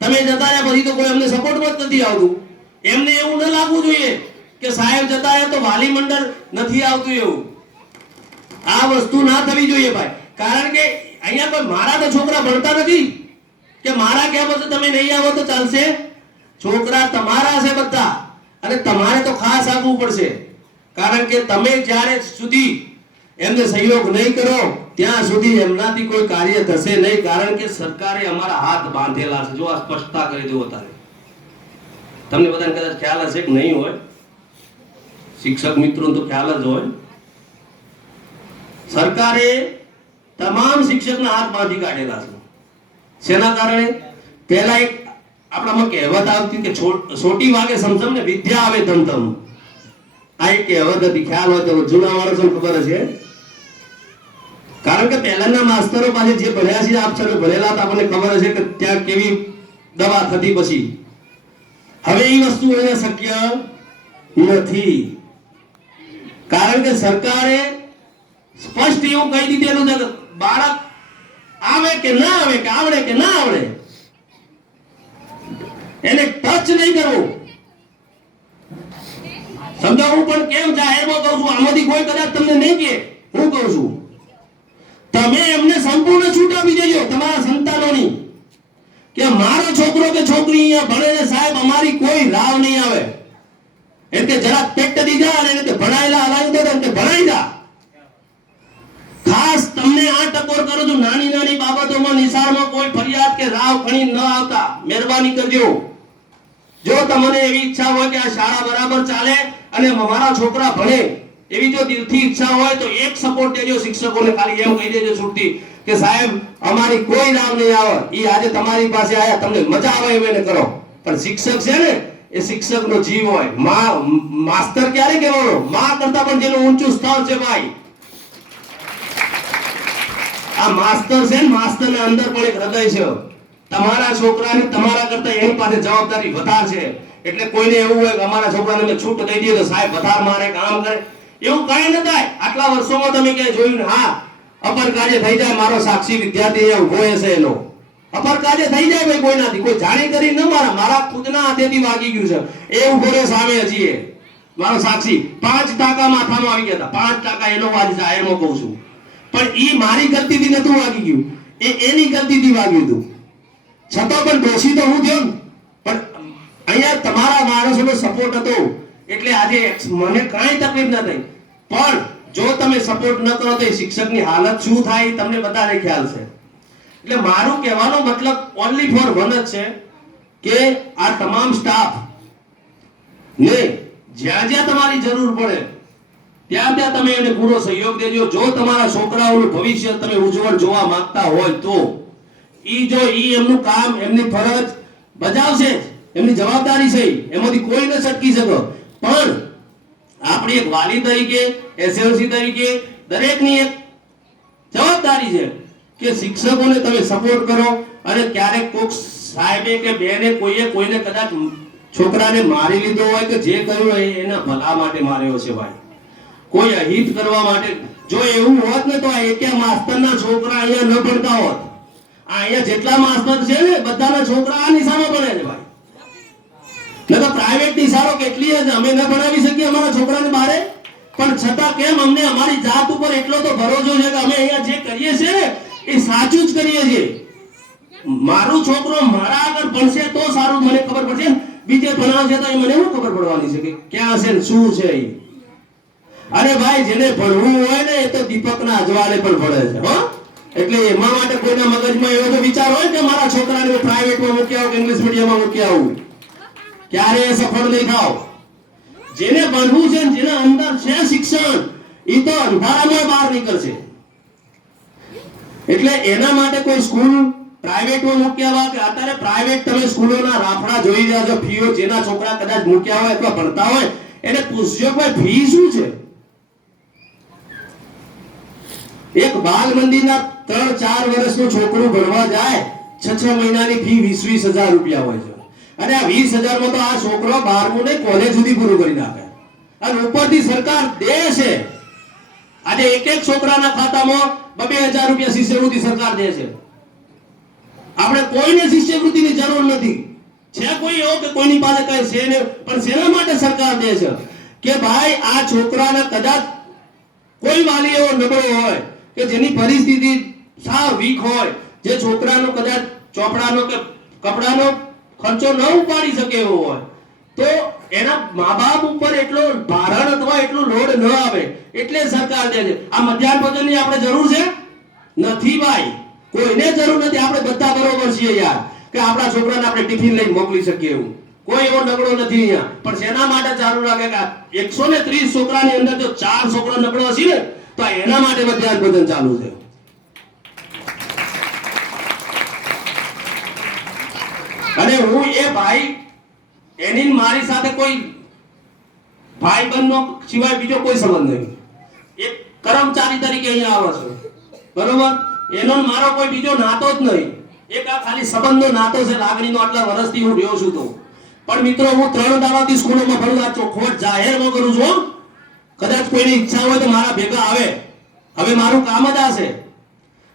તમે જતા રહ્યા પછી તો કોઈ અમને સપોર્ટમાં જ નથી આવતું. એમને એવું ન લાગવું જોઈએ કે સાહેબ જતા રહ્યા તો વાલી મંડળ નથી આવતું એવું. આ વસ્તુ ના થવી જોઈએ ભાઈ. કારણ કે અહીંયા કોઈ મારા તો છોકરા ભણતા નથી કે મારા ક્યાં પછી તમે નહીં આવો તો ચાલશે. છોકરા તમારા છે બધા, અને તમારે તો ખાસ આવવું પડશે. કારણ કે તમે જ્યારે સુધી એમને સહયોગ નહીં કરો ત્યાં સુધી એમનાથી કોઈ કાર્ય થશે નહીં. કારણ કે સરકારે અમારા હાથ બાંધેલા છે. જો આ સ્પષ્ટતા કરી દઉં અત્યારે તમને બધાને કદાચ ખ્યાલ હશે કે નહીં હોય, શિક્ષક મિત્રો તો ખ્યાલ જ હોય. સરકારે તમામ શિક્ષકના હાથ બાંધી કાઢેલા છે. શેના કારણે? પહેલા એક આપણામાં કહેવત આવતી કે છોટી વાગે સમસમ ને વિદ્યા આવે ધમધમ. આ એક કહેવત હતી, ખ્યાલ હોય તો જૂના માણસોને ખબર હશે. કારણ કે પહેલાના માસ્તરો પાસે જે ભણ્યા છે, આપ સૌ ભણેલા હતા, આપણને ખબર હશે કે ત્યાં કેવી દવા થતી. પછી હવે એ વસ્તુ અહીંયા શક્ય નથી, કારણ કે સરકારે સ્પષ્ટ એવું કહી દીધેલું છે કે બાળક આવે કે ના આવે, કે આવડે કે ના આવડે, એને ટચ નહીં કરવું. સમજાવું પણ કેમ જાહેરમાં કહું છું, આમાંથી કોઈ કદાચ તમને નહીં કે હું કહું છું, તમે એમને સંપૂર્ણ છૂટ આપી દેજો તમારા સંતાનોની, કે મારો છોકરો કે છોકરી અહીંયા ભણે ને સાહેબ અમારી કોઈ રાવ નહીં આવે. એટલે જરાક પેટ દીધા અને એને ભણાયેલા હલાવી દો અને ભણાઈ દા. ખાસ તમને આ ટકોર કરું છું, નાની નાની બાબતોમાં નિશાળમાં કોઈ ફરિયાદ કે રાવ ખણી ન આવતા મહેરબાની કરજો. જો તમને એવી ઈચ્છા હોય કે આ શાળા બરાબર ચાલે અને મારા છોકરા ભણે, એવી જો દિલથી ઈચ્છા હોય તો એક સપોર્ટ દેજો શિક્ષકોને. ખાલી એમ કહી દેજો છૂટથી કે સાહેબ અમારી કોઈ રાવ નહીં આવે, ઈ આજે તમારી પાસે આયા, તમને મજા આવે એમ એને કરો. પણ શિક્ષક છે ને એ શિક્ષકનો જીવ હોય. માસ્તર ક્યારે કહેવાનો? માં કરતા પણ જેનું ઊંચું સ્તર છે ભાઈ, આ માસ્તર છે ને, માસ્તરના અંદર પણ એક હૃદય છે. તમારા છોકરાને તમારા કરતા એની પાસે જવાબદારી વધારે છે. એટલે કોઈને એવું હોય કે અમારા છોકરાને મેં છૂટ દઈ દઈએ તો સાહેબ વધાર મારે, કામ કરે, એવું કઈ ન થાય. આટલા વર્ષોમાં તમે ક્યાંય જોયું ને? હા, અપર કાર્ય થઈ જાય. મારો સાક્ષી વિદ્યાર્થી ઉભો છે, એનો અપર કાર્ય થઈ જાય ભાઈ, કોઈનાથી કોઈ જાણી કરી ન મારા ખુદના હાથેથી વાગી ગયું છે એ ઉભો રહે સામે. હજી મારો સાક્ષી 5% માથામાં આવી ગયા હતા, 5% એનો વાજ જાહેરમાં કહું છું. પણ ઈ મારી ગલતીથી નતું વાગી ગયું, એ એની ગલતીથી વાગ્યું હતું. છતાં પણ દોષી તો હું થયો. પણ અહીંયા તમારા માણસોનો સપોર્ટ હતો એટલે આજે મને કાંઈ તકલીફ ન થઈ. પણ જો તમે સપોર્ટ ન કરો તો શિક્ષકની હાલત શું થાય તમને બધાને ખ્યાલ છે. એટલે મારું કહેવાનો મતલબ ઓનલી ફોર વન જ છે કે આ તમામ સ્ટાફ ને જ્યાં જ્યાં તમારી જરૂર પડે ત્યાં ત્યાં તમે એને પૂરો સહયોગ દેજો. જો તમારા છોકરાઓનું ભવિષ્ય તમે ઉજ્જવળ જોવા માંગતા હોય તો જો એમનું કામ, એમની ફરજ બજાવશે, એમની જવાબદારી છે, એમાંથી કોઈ ન છટકી શકે. પણ આપણી એક વાલી તરીકે, એસએલસી તરીકે દરેકની એક જવાબદારી છે કે શિક્ષકોને તમે સપોર્ટ કરો. અને ક્યારેક કોક સાહેબે કે બેને કોઈને કદાચ છોકરાને મારી લીધો હોય કે જે કર્યું હોય એના ભલા માટે માર્યો છે ભાઈ, કોઈ અહિત કરવા માટે. જો એવું હોત ને તો એકે માસ્તરના છોકરા અહીંયા ન ભણતા હોત. અહીંયા જેટલા માસ્ટર છે ને બધાના છોકરા આ નિશાળમાં ભણે છે ભાઈ. ન તો પ્રાઇવેટ નિશાળો કેટલી છે, અમે ન ભણાવી શકીએ અમારા છોકરાને બારે. પણ છતાં કેમ અમને અમારી જાત ઉપર એટલો તો ભરોસો છે કે અમે અહીંયા જે કરીએ છીએ ને એ સાચું જ કરીએ છીએ. મારું છોકરો મારા આગળ ભણશે તો સારું, મને ખબર પડશે. બીજે ભણાવશે તો એ મને શું ખબર પડવાની છે કે ક્યાં છે ને શું છે એ. અરે ભાઈ, જેને ભણવું હોય ને એ તો દીપકના અજવાળે પણ ભણે છે હો. એટલે એમાં માટે કોઈના મગજમાં એવો તો વિચાર હોય કે મારા છોકરાને પ્રાઇવેટમાં મૂકી આવું કે ઇંગ્લિશ મીડિયમમાં મૂકી આવું, ક્યારે સફળ નહીં થાવ. જેને ભણવું છે, જેના અંદર છે શિક્ષણ, એ તો અંધારામાં બહાર નીકળશે. એટલે એના માટે કોઈ સ્કૂલ પ્રાઇવેટમાં મૂકી આવવા કે અત્યારે પ્રાઇવેટ તમે સ્કૂલોના રાફડા જોઈ રહ્યા છો, ફીઓ જેના છોકરા કદાચ મૂક્યા હોય અથવા ભણતા હોય એને પૂછજો કે ફી શું છે. એક બાલ મંદિરના 3-4 વર્ષનું છોકરું ભણવા જાય 6 મહિનાની ફી 20,000 રૂપિયા હોય છે. અને આ 20,000 માં તો આ છોકરો 12મું ને કોલેજ સુધી પૂરું કરી નાખે. અને ઉપરથી સરકાર દે છે. આજે એક છોકરાના ખાતામાં 2,000 રૂપિયા શિષ્યવૃત્તિ સરકાર દે છે. આપણે કોઈને શિષ્યવૃત્તિની જરૂર નથી. છે કોઈ એવો કે કોઈની પાસે કઈ છે ને, પણ શેના માટે સરકાર દે છે કે ભાઈ આ છોકરાને કદાચ કોઈ વાલી એવો નબળો હોય કે જેની પરિસ્થિતિ સાવ વીક હોય, જે છોકરાનો કદાચ ચોપડાનો કે કપડાનો ખર્ચો ન ઉપાડી શકે એવો હોય, તો એના મા-બાપ ઉપર એટલો ભારણ અથવા એટલો લોડ ન આવે એટલે સરકાર દે છે. આ મધ્યાહન ભોજનની આપણે જરૂર છે નથી ભાઈ, કોઈને જરૂર નથી. આપણે બધા બરોબર છીએ યાર કે આપણા છોકરાને આપણે ટિફિન લઈને મોકલી શકીએ, એવું કોઈ એવો નબળો નથી અહીંયા. પણ શેના માટે ચાલુ રાખે કે 130 છોકરાની અંદર જો 4 છોકરા નબળો હશે ને તો એના માટે મધ્યાહન ભોજન ચાલુ છે. અને હું એ ભાઈ એની મારી સાથે કોઈ ભાઈ બંધનો સિવાય બીજો કોઈ સંબંધ નહીં. એક કર્મચારી તરીકે અહીંયા આવે છે, બરોબર? એનો મારો કોઈ બીજો નાતો જ નહીં. એક આ ખાલી સંબંધનો નાતો છે, લાગણીનો. આટલા વર્ષથી હું રહ્યો છું તો. પણ મિત્રો, હું 3 દાડાથી સ્કૂલોમાં ભણું, આ ચોખવટ જાહેરમાં કરું છું. કદાચ કોઈની ઈચ્છા હોય તો મારા ભેગા આવે. હવે મારું કામ જ આ છે,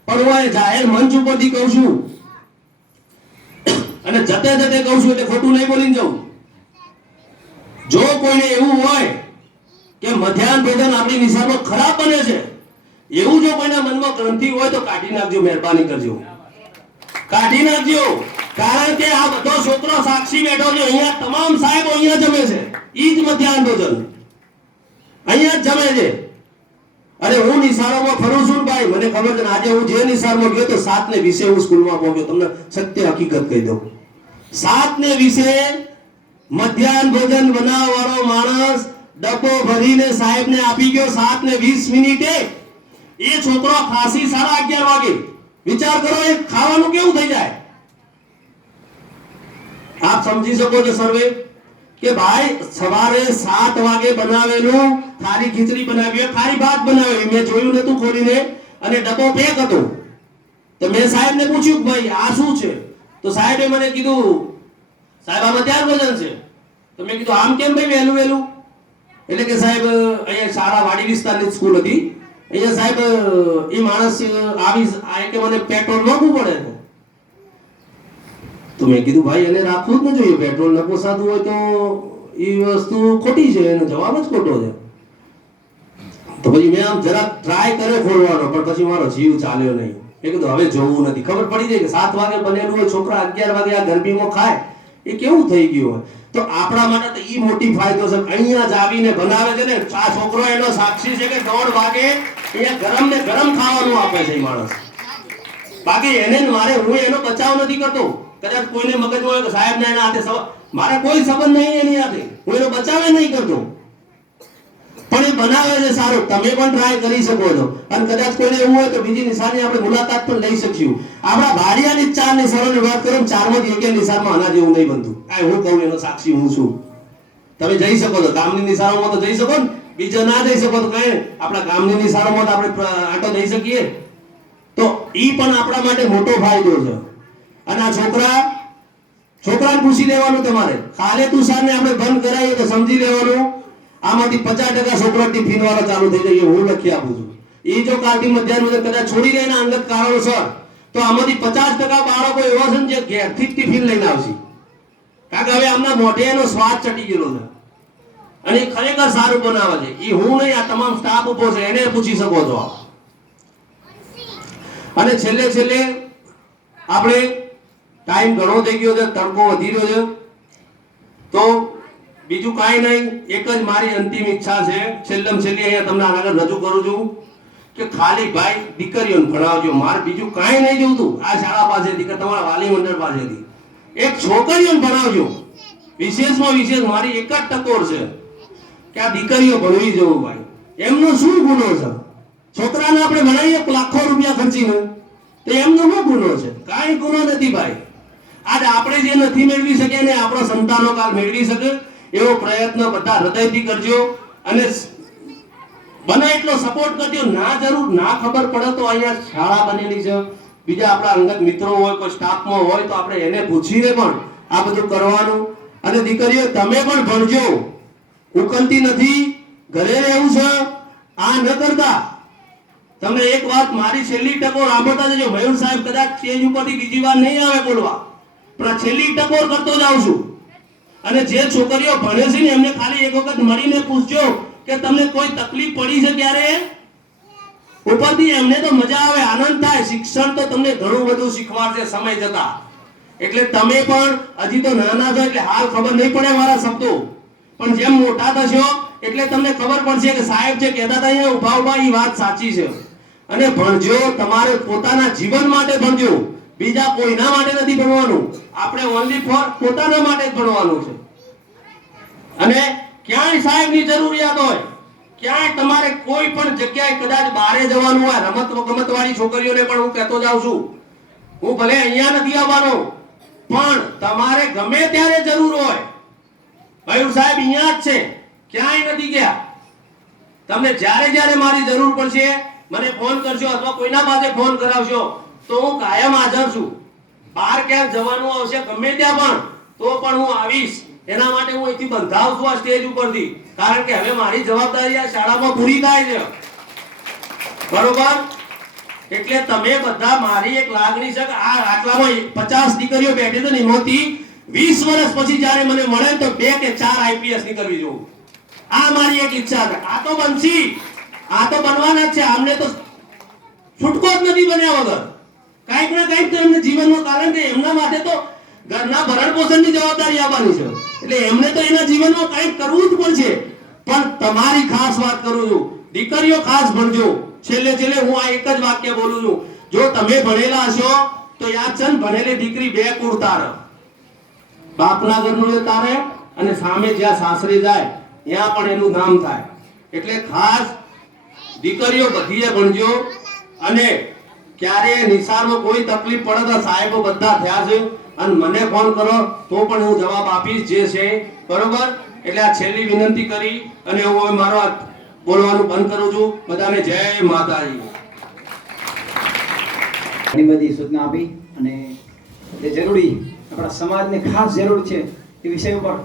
પણ હું આ જાહેર મંચ ઉપરથી કહું છું અને જતે જતે કહું છું, એટલે ખોટું નહીં બોલીને જાઉં. જો કોઈને એવું હોય કે મધ્યાહન ભોજન આપણી નિશાળમાં ખરાબ બને છે, એવું જો કોઈના મનમાં ગ્રંથિ હોય તો કાઢી નાખજો, મહેરબાની કરજો, કાઢી નાખજો. કારણ કે આ બધો છોકરો સાક્ષી બેઠો છે. અહીંયા તમામ સાહેબો અહીંયા જમે છે, ઈ જ મધ્યાહન ભોજન અહીંયા જ જમે છે. અને હું નિશાળોમાં ફરું છું ભાઈ, મને ખબર છે. આજે હું જે નિશાળમાં ગયો તો 7:20 હું સ્કૂલમાં પહોંચ્યો. તમને સત્ય હકીકત કહી દઉં, 7:20 મધ્યાહન ભોજન બનાવવાળો માણસ ડબ્બો ભરીને સાહેબને આપી ગયો. 7:20 એ છોકરો ખાસી 11:30 વાગે. વિચાર કરો, એ ખાવાનું કેવું થઈ જાય. આપ સમજી શકો છો સર્વે કે ભાઈ સવારે 7 વાગે બનાવેલું ખારી ખીચડી બનાવી, ખારી ભાત બનાવી, મેં જોયું નતું ખોલીને, અને ડબ્બો પેક હતો. તો મેં સાહેબને પૂછ્યું, ભાઈ આ શું છે? તો સાહેબે મને કીધું, સાહેબ આ મધ્યાહન ભોજન છે. તો મેં કીધું આમ કેમ ભાઈ વહેલું વહેલું? એટલે કે સાહેબ અહીંયા શાળા વાડી વિસ્તારની સ્કૂલ હતી, અહીંયા સાહેબ એ માણસ આવી કે મને પેટ્રોલ મોંઘું પડે છે. તો મેં કીધું ભાઈ એને રાખવું જ ન જોઈએ, પેટ્રોલ ન પોસાતું હોય તો એ વસ્તુ ખોટી છે, એનો જવાબ જ ખોટો છે. તો પછી મેં આમ જરા ટ્રાય કર્યો ખોલવાનો, પણ પછી મારો જીવ ચાલ્યો નહીં. મેં કીધું હવે જોવું નથી. ખબર પડી જાય કે 7 વાગે બનેલું હોય, છોકરા 11 વાગે આ ગરમીમાં ખાય, એ કેવું થઈ ગયું હોય. તો આપણા માટે તો ઈ મોટી ફાયદો છે. અહીંયા જ આવીને બનાવે છે ને, આ છોકરો એનો સાક્ષી છે કે 1:30 વાગે અહીંયા ગરમ ને ગરમ ખાવાનું આપે છે એ માણસ. બાકી એને મારે, હું એનો બચાવ નથી કરતો. કદાચ કોઈને મગજમાં હોય કે સાહેબ ને એના હાથે મારે કોઈ સંબંધ નહીં એની હાથે, હું એનો બચાવ નહીં કરતો. પણ એ બનાવે છે સારું. તમે પણ ટ્રાય કરી શકો છો. અને કદાચ કોઈને એવું હોય તો બીજી નિશાળની આપણે મુલાકાત પણ લઈ શકીશું. આપણા ભાડિયાની 4 નિશાળોની વાત કરો, 4માંથી એક નિશાળમાં આના જેવું નહીં બનતું. આ હું કહું એનો સાક્ષી હું છું. તમે જઈ શકો છો ગામની નિશાળોમાં, તો જઈ શકો ને. બીજા ના જઈ શકો તો કઈ આપણા ગામની નિશાળોમાં તો આપણે આટો જઈ શકીએ. તો ઈ પણ આપણા માટે મોટો ફાયદો છે. અને આ છોકરાને પૂછી લેવાનું તમારે. કાલે તુષારને આપણે બંધ કરાવીએ તો સમજી લેવાનું આમાંથી 50% છોકરા ટિફિન વાળા ચાલુ થઈ જાય. હું લખી આપું છું. એ જો કાલથી મધ્યાહન ભોજન કદાચ છોડી દે એના અંગત કારણોસર, તો આમાંથી 50% બાળકો એવા છે જે ઘેરથી જ ટિફિન લઈને આવશે. કારણ કે હવે આમના મોઢે એનો સ્વાદ ચટી ગયેલો છે અને એ ખરેખર સારું બનાવે છે. એ હું નહીં, આ તમામ સ્ટાફ ઉભો છે, એને પૂછી શકો છો. અને છેલ્લે આપણે ટાઈમ ઘણો થઈ ગયો છે, તડકો વધી રહ્યો છે, તો બીજું કાંઈ નહીં. એક જ મારી અંતિમ ઈચ્છા છે, છેલ્લે છેલ્લી અહીંયા તમને આગળ રજૂ કરું છું કે ખાલી ભાઈ દીકરીઓને ભણાવજો. મારે બીજું કાંઈ નહીં જોતું. આ શાળા પાસેથી કે તમારા વાલી મંડળ પાસેથી એક છોકરીઓને ભણાવજો. વિશેષમાં વિશેષ મારી એક જ ટકોર છે કે આ દીકરીઓ ભણવી જવું. ભાઈ એમનો શું ગુનો છે? છોકરાને આપણે ભણાવીએ લાખો રૂપિયા ખર્ચીને, તો એમનો શું ગુનો છે? કાંઈ ગુનો નથી ભાઈ. આજ આપણે જે નથી મેળવી શક્યા ને આપણો સંતાનો કાલ મેળવી શકે એવો પ્રયત્ન બધા હૃદયથી કરજો. અને બને એટલો સપોર્ટ કરજો. ના જરૂર ના ખબર પડે તો અહીંયા શાળા બનેલી છે, બીજા આપણા અંગત મિત્રો હોય, કોઈ સ્ટાફમાં હોય તો આપણે એને પૂછીને પણ આ બધું કરવાનું. અને દીકરીઓ તમે પણ ભણજો, ઉકલતી નથી, ઘરે રહેવું છે, આ ન કરતા. તમે એક વાત મારી છેલ્લી ટકોર સાંભળતા જજો. મયુર સાહેબ કદાચ સ્ટેજ ઉપરથી બીજી વાર નહીં આવે બોલવા, પણ છેલ્લી ટકોર કરતો જાઉં છું. અને જે છોકરીઓ ભણે છે ને એમને ખાલી એક વખત મળીને પૂછજો કે તમને કોઈ તકલીફ પડી છે ક્યારે? ઉપરથી એમને તો મજા આવે, આનંદ થાય. શિક્ષણ તો તમને ઘણું બધું શીખવાડશે સમય જતા. એટલે તમે પણ હજી તો નાના છો એટલે હાલ ખબર નહીં પડે મારા શબ્દો, પણ જેમ મોટા થશો એટલે તમને ખબર પડશે કે સાહેબ જે કહેતા હતા અહીંયા ઉભા ઉભા એ વાત સાચી છે. અને ભણજો, તમારે પોતાના જીવન માટે ભણજો, બીજા કોઈના માટે નથી ભણવાનું. આપણે ઓનલી ફોર પોતાના માટે જ ભણવાનું છે. અને ક્યાંય સાહેબની જરૂરિયાત હોય, ક્યાંય તમારે કોઈ પણ જગ્યાએ કદાચ બહારે જવાનું હોય, રમત ગમત વાળી છોકરીઓને પણ હું કહેતો જાઉં છું, હું ભલે અહીંયા નથી આવવાનો, પણ તમારે ગમે ત્યારે જરૂર હોય, મયુર સાહેબ અહીંયા જ છે, ક્યાંય નથી ગયા. તમને જ્યારે જ્યારે મારી જરૂર પડશે મને ફોન કરશો અથવા કોઈના પાસે ફોન કરાવશો તો હું કાયમ હાજર છું. બહાર ક્યાંક જવાનું આવશે ગમે ત્યાં તો પણ હું આવીશ. એના માટે હું અહીંથી બંધાવ છું આ સ્ટેજ ઉપરથી, કારણ કે હવે મારી જવાબદારી આ શાળામાં પૂરી થાય છે. બરોબર? એટલે તમે બધા મારી એક લાગણી છે કે આ આટલામાં 50 દીકરીઓ બેઠી છે ને એમાંથી 20 વર્ષ પછી જ્યારે મને મળે તો 2 કે 4 આઈપીએસ ની કરવી જોઉં. આ મારી એક ઈચ્છા છે. આ તો બનશી, આ તો બનવાના જ છે. આમને તો છૂટકો જ નથી બન્યા વગર. કાંઈક ને કાંઈક તો એમને જીવનમાં, કારણ કે એમના માટે તો ઘરના ભરણ પોષણની જવાબદારી આવવાની છે. એટલે એમને તો એના જીવનમાં કંઈક કરવું જ પડશે. પણ તમારી ખાસ વાત કરું છું, દીકરીઓ ખાસ ભણજો. છેલ્લે હું આ એક જ વાક્ય બોલું છું, જો તમે ભણેલા હશો તો યાદ છે ને, ભણેલી દીકરી 2 કુળ તારે. બાપના ઘરનું એ તારે અને સામે જ્યાં સાસરે જાય ત્યાં પણ એનું નામ થાય. એટલે ખાસ દીકરીઓ બધીએ ભણજો. અને ક્યારે નિશાળમાં કોઈ તકલીફ પડે તો સાહેબો બધા થયા છે અને મને ફોન કરો તો પણ હું જવાબ આપીશ જે છે. બરોબર? એટલે આ છેલ્લી વિનંતી કરી અને હું મારો બોલવાનું બંધ કરું છું. બધાને જય માતાજી. ઘણી બધી સૂચના આપી અને જે જરૂરી આપણા સમાજને ખાસ જરૂર છે એ વિષય ઉપર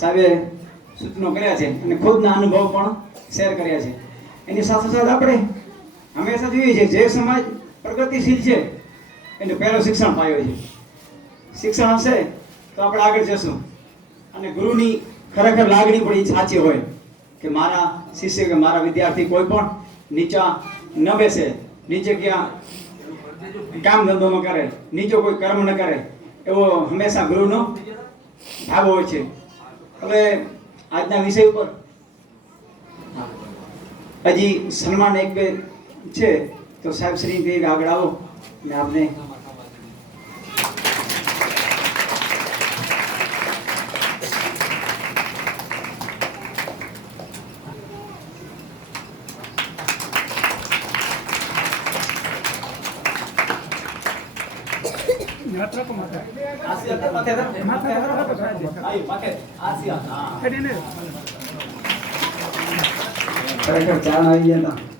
સાહેબે સૂચનો કર્યા છે અને ખુદના અનુભવ પણ શેર કર્યા છે. એની સાથે સાથે આપણે હંમેશા જોઈએ છે જે સમાજ પ્રગતિશીલ છે એને પહેલો શિક્ષણ પાયો છે. શિક્ષણ હશે તો આપણે આગળ જશું. અને ગુરુની ખરેખર લાગણી પણ એ સાચી હોય કે મારા શિષ્ય કે મારા વિદ્યાર્થી કોઈ પણ નીચા ન બેસે, નીચે ક્યાં કામ ધંધો ન કરે, નીચો કોઈ કર્મ ન કરે, એવો હંમેશા ગુરુનો ભાવ હોય છે. હવે આજના વિષય ઉપર હજી સન્માન એક બે છે તો સાહેબ શ્રી આગળ આવો ને આપને ખરેખર ચાલ આવી ગયા હતા.